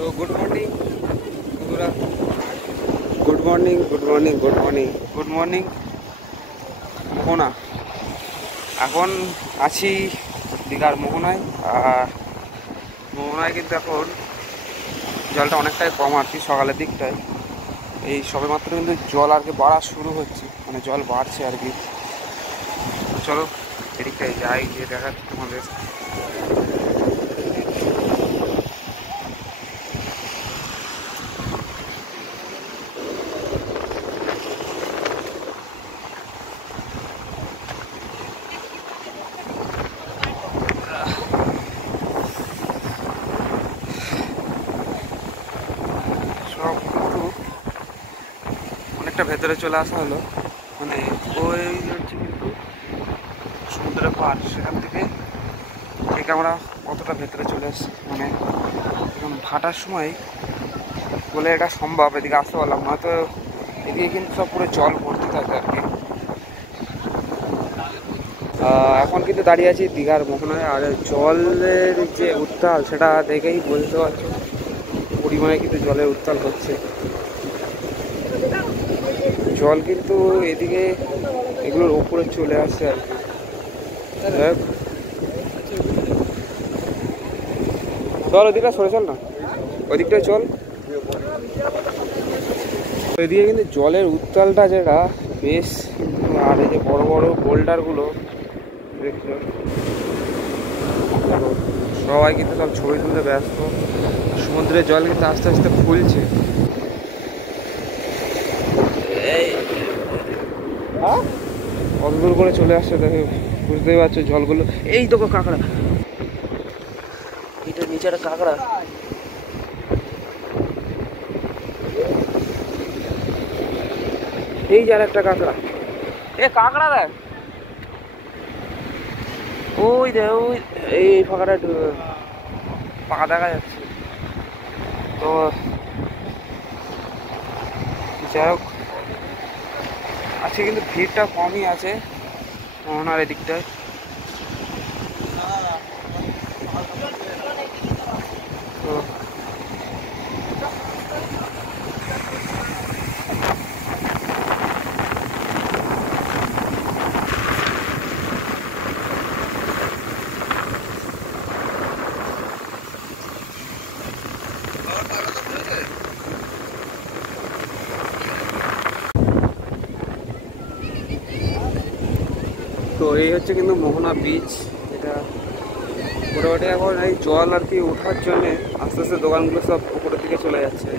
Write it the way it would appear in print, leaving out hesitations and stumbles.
তো good morning বন্ধুরা, good morning good morning good morning good morning Mohana. এখন আছি দীঘার মোহনায়। আর মোহনায় কিন্তু এখন জলটা অনেকটাই কম আর কি, সকালের দিকটায়। এই সবেমাত্র কিন্তু জল আর কি বাড়া শুরু হচ্ছে, মানে জল বাড়ছে আর কি। চলো এদিকটায় যাই, গিয়ে দেখাচ্ছি তোমাদের। সব কিন্তু অনেকটা ভেতরে চলে আসা হলো, মানে ওই হচ্ছে কিন্তু সমুদ্রের পার, সেখান থেকে থেকে আমরা কতটা ভেতরে চলে আসছি। মানে এখন ভাটার সময় বলে এটা সম্ভব এদিকে আসতে পারলাম, নয়তো এদিকে কিন্তু সব পুরো জল ভর্তি থাকে আর কি। এখন কিন্তু দাঁড়িয়ে আছি দীঘার মোহনায়। আর জলের যে উত্তাল সেটা দেখেই বলতে পারছো পরিমাণে কিন্তু জলের উত্তাল হচ্ছে। জল কিন্তু এদিকে এগুলোর উপরে চলে আসছে আর কি। চল ওদিকটা সরে চল না, ওদিকটায় চল। এদিকে কিন্তু জলের উত্তালটা যেটা বেশ কিন্তু, আর এই যে বড় বড় বোল্ডারগুলো দেখছো, সবাই কিন্তু সব ছবি তুলতে ব্যস্ত। সমুদ্রের জল কিন্তু আস্তে আস্তে ফুলছে। কত দূর করে চলে আসছে দেখে বুঝতেই পারছো জলগুলো। এই দেখো কাঁকড়া, এটা নিচে একটা কাঁকড়া। এই যে আর একটা কাঁকড়া, এ কাঁকড়া দেখ, ওই দেখ ওই এই ফাঁকাটা পাকা দেখা যাচ্ছে। তো যাই হোক, আজকে কিন্তু ভিড়টা কমই আছে মোহনার এদিকটায়। তো তো এই হচ্ছে কিন্তু মোহনা বিচ। এটা মোটামুটি এখন এই জল আর কি ওঠার জন্যে আস্তে আস্তে দোকানগুলো সব উপরের দিকে চলে যাচ্ছে।